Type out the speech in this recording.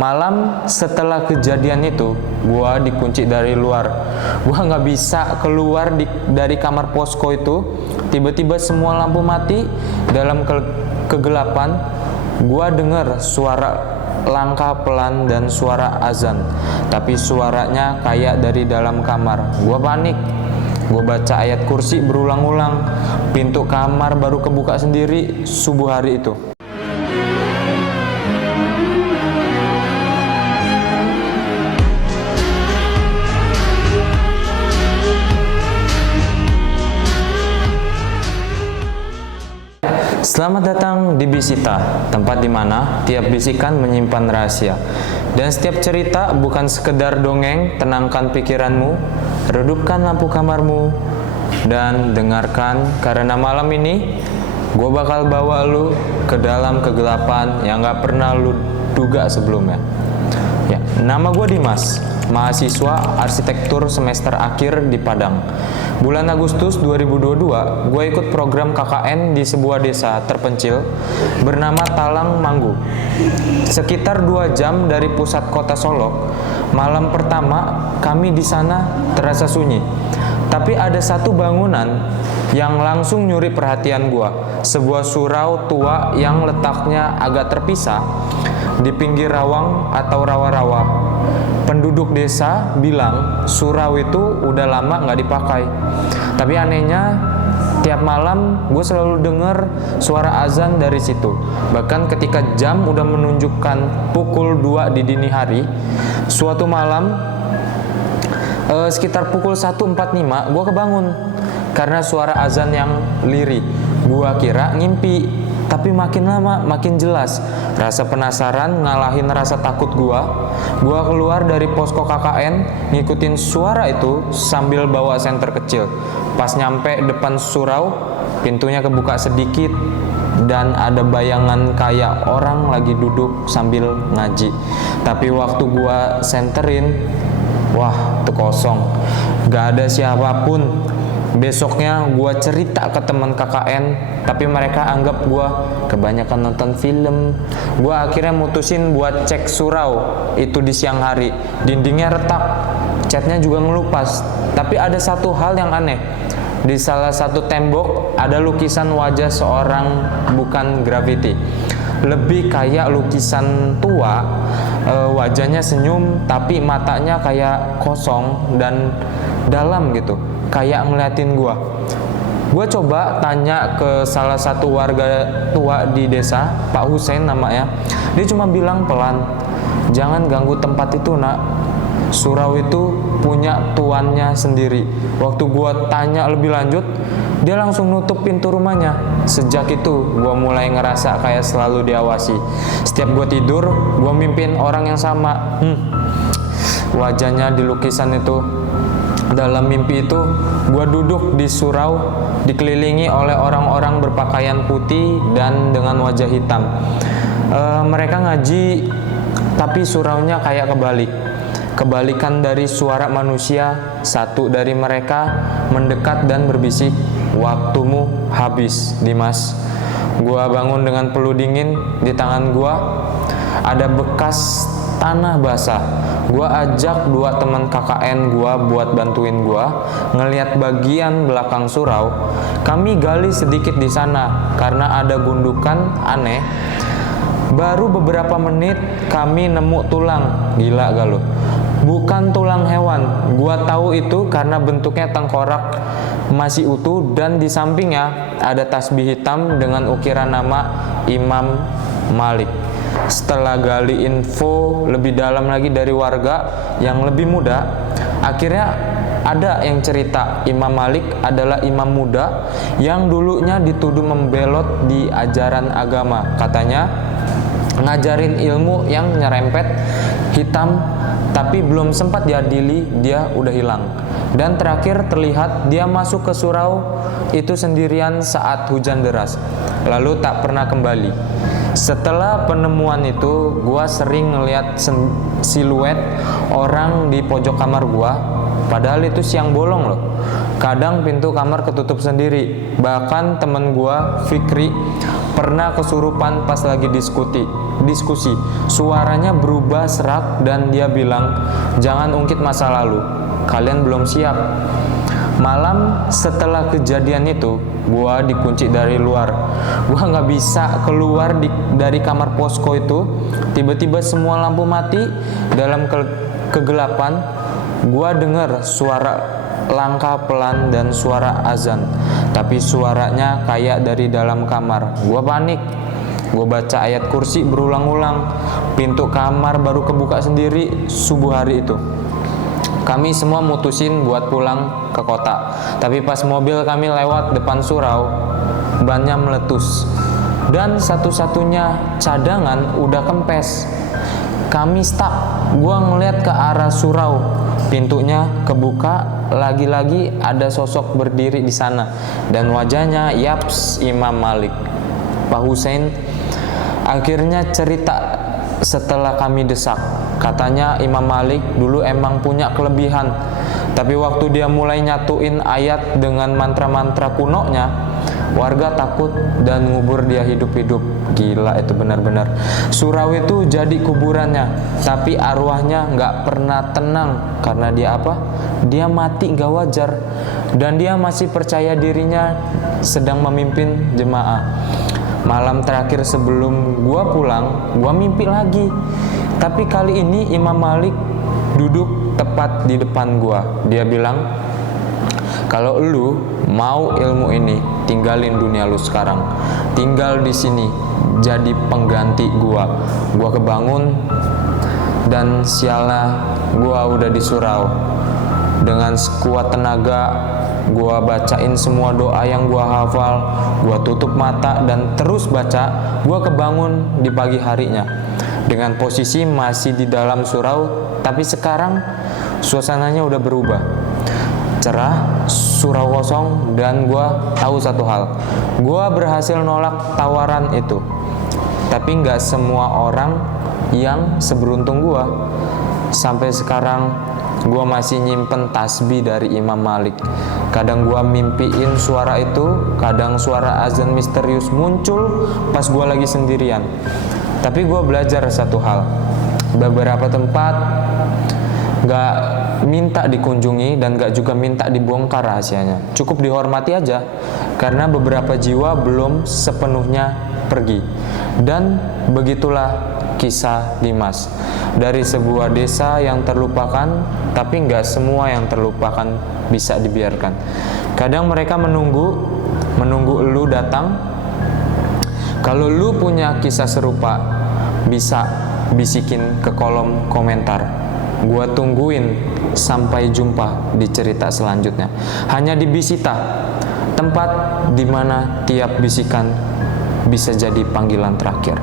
Malam setelah kejadian itu, gua dikunci dari luar. Gua nggak bisa keluar dari kamar posko itu. Tiba-tiba semua lampu mati. Dalam kegelapan, gua dengar suara langkah pelan dan suara azan. Tapi suaranya kayak dari dalam kamar. Gua panik. Gua baca ayat kursi berulang-ulang. Pintu kamar baru kebuka sendiri subuh hari itu. Selamat datang di Bisita, tempat di mana tiap bisikan menyimpan rahasia. Dan setiap cerita bukan sekedar dongeng. Tenangkan pikiranmu, redupkan lampu kamarmu, dan dengarkan, karena malam ini gue bakal bawa lu ke dalam kegelapan yang gak pernah lu duga sebelumnya. Ya, nama gue Dimas, mahasiswa arsitektur semester akhir di Padang. Bulan Agustus 2022, gue ikut program KKN di sebuah desa terpencil bernama Talang Manggu. Sekitar 2 jam dari pusat kota Solok. Malam pertama kami di sana terasa sunyi. Tapi ada satu bangunan yang langsung nyuri perhatian gue. Sebuah surau tua yang letaknya agak terpisah di pinggir rawang atau rawa-rawa. Penduduk desa bilang surau itu udah lama nggak dipakai. Tapi anehnya tiap malam gue selalu dengar suara azan dari situ. Bahkan ketika jam udah menunjukkan pukul 2 di dini hari, suatu malam sekitar pukul 1.45 gue kebangun karena suara azan yang lirih. Gue kira ngimpi, tapi makin lama makin jelas. Rasa penasaran ngalahin rasa takut gua keluar dari posko KKN, ngikutin suara itu sambil bawa senter kecil. Pas nyampe depan surau, pintunya kebuka sedikit dan ada bayangan kayak orang lagi duduk sambil ngaji. Tapi waktu gua senterin, wah, itu kosong, gak ada siapapun. Besoknya gue cerita ke teman KKN, tapi mereka anggap gue kebanyakan nonton film. Gue akhirnya mutusin buat cek surau itu di siang hari. Dindingnya retak, catnya juga ngelupas. Tapi ada satu hal yang aneh. Di salah satu tembok ada lukisan wajah seorang, bukan grafiti. Lebih kayak lukisan tua. Wajahnya senyum, tapi matanya kayak kosong dan dalam gitu, kayak ngeliatin gua. Gua coba tanya ke salah satu warga tua di desa, Pak Hussein namanya. Dia cuma bilang pelan, jangan ganggu tempat itu nak, surau itu punya tuannya sendiri. Waktu gua tanya lebih lanjut, dia langsung nutup pintu rumahnya. Sejak itu gua mulai ngerasa kayak selalu diawasi. Setiap gua tidur, gua mimpin orang yang sama. Wajahnya di lukisan itu. Dalam mimpi itu, gua duduk di surau, dikelilingi oleh orang-orang berpakaian putih dan dengan wajah hitam. Mereka ngaji, tapi suraunya kayak kebalikan dari suara manusia. Satu dari mereka mendekat dan berbisik, waktumu habis, Dimas. Gua bangun dengan peluh dingin di tangan gua. Ada bekas tanah basah. Gua ajak 2 teman KKN gua buat bantuin gua ngelihat bagian belakang surau. Kami gali sedikit di sana karena ada gundukan aneh. Baru beberapa menit kami nemu tulang. Gila gak lo? Bukan tulang hewan. Gua tahu itu karena bentuknya tengkorak masih utuh dan di sampingnya ada tasbih hitam dengan ukiran nama Imam Malik. Setelah gali info lebih dalam lagi dari warga yang lebih muda, akhirnya ada yang cerita Imam Malik adalah imam muda yang dulunya dituduh membelot di ajaran agama. Katanya ngajarin ilmu yang nyerempet, hitam, tapi belum sempat diadili dia udah hilang. Dan terakhir terlihat dia masuk ke surau itu sendirian saat hujan deras, lalu tak pernah kembali. Setelah penemuan itu, gua sering ngeliat siluet orang di pojok kamar gua. Padahal itu siang bolong loh. Kadang pintu kamar ketutup sendiri. Bahkan temen gua, Fikri, pernah kesurupan pas lagi diskusi. diskusi. Suaranya berubah serak dan dia bilang, "Jangan ungkit masa lalu, kalian belum siap." Malam setelah kejadian itu, gua dikunci dari luar. Gua nggak bisa keluar dari kamar posko itu. Tiba-tiba semua lampu mati. Dalam kegelapan, gua dengar suara langkah pelan dan suara azan. Tapi suaranya kayak dari dalam kamar. Gua panik. Gua baca ayat kursi berulang-ulang. Pintu kamar baru kebuka sendiri subuh hari itu. Kami semua mutusin buat pulang ke kota. Tapi pas mobil kami lewat depan surau, bannya meletus. Dan satu-satunya cadangan udah kempes. Kami stuck. Gua ngeliat ke arah surau. Pintunya kebuka, lagi-lagi ada sosok berdiri di sana. Dan wajahnya, yaps, Imam Malik. Pak Hussein akhirnya cerita setelah kami desak. Katanya Imam Malik dulu emang punya kelebihan, tapi waktu dia mulai nyatuin ayat dengan mantra-mantra kunonya, warga takut dan ngubur dia hidup-hidup. Gila, itu benar-benar. Surau itu jadi kuburannya, tapi arwahnya nggak pernah tenang. Karena dia apa? Dia mati nggak wajar, dan dia masih percaya dirinya sedang memimpin jemaah. Malam terakhir sebelum gua pulang, gua mimpi lagi. Tapi kali ini Imam Malik duduk tepat di depan gua. Dia bilang, "Kalau lu mau ilmu ini, tinggalin dunia lu sekarang. Tinggal di sini, jadi pengganti gua." Gua kebangun dan sialnya gua udah di surau. Dengan sekuat tenaga, gua bacain semua doa yang gua hafal. Gua tutup mata dan terus baca. Gua kebangun di pagi harinya dengan posisi masih di dalam surau, tapi sekarang suasananya udah berubah. Cerah, surau kosong, dan gua tahu satu hal. Gua berhasil nolak tawaran itu. Tapi nggak semua orang yang seberuntung gua. Sampai sekarang gua masih nyimpen tasbih dari Imam Malik. Kadang gua mimpiin suara itu, kadang suara azan misterius muncul pas gua lagi sendirian. Tapi gua belajar satu hal. Beberapa tempat gak minta dikunjungi dan gak juga minta dibongkar rahasianya. Cukup dihormati aja, karena beberapa jiwa belum sepenuhnya pergi. Dan begitulah kisah Dimas. Dari sebuah desa yang terlupakan, tapi gak semua yang terlupakan bisa dibiarkan. Kadang mereka menunggu lu datang. Kalau lu punya kisah serupa, bisa bisikin ke kolom komentar. Gua tungguin sampai jumpa di cerita selanjutnya. Hanya di Bisita, tempat di mana tiap bisikan bisa jadi panggilan terakhir.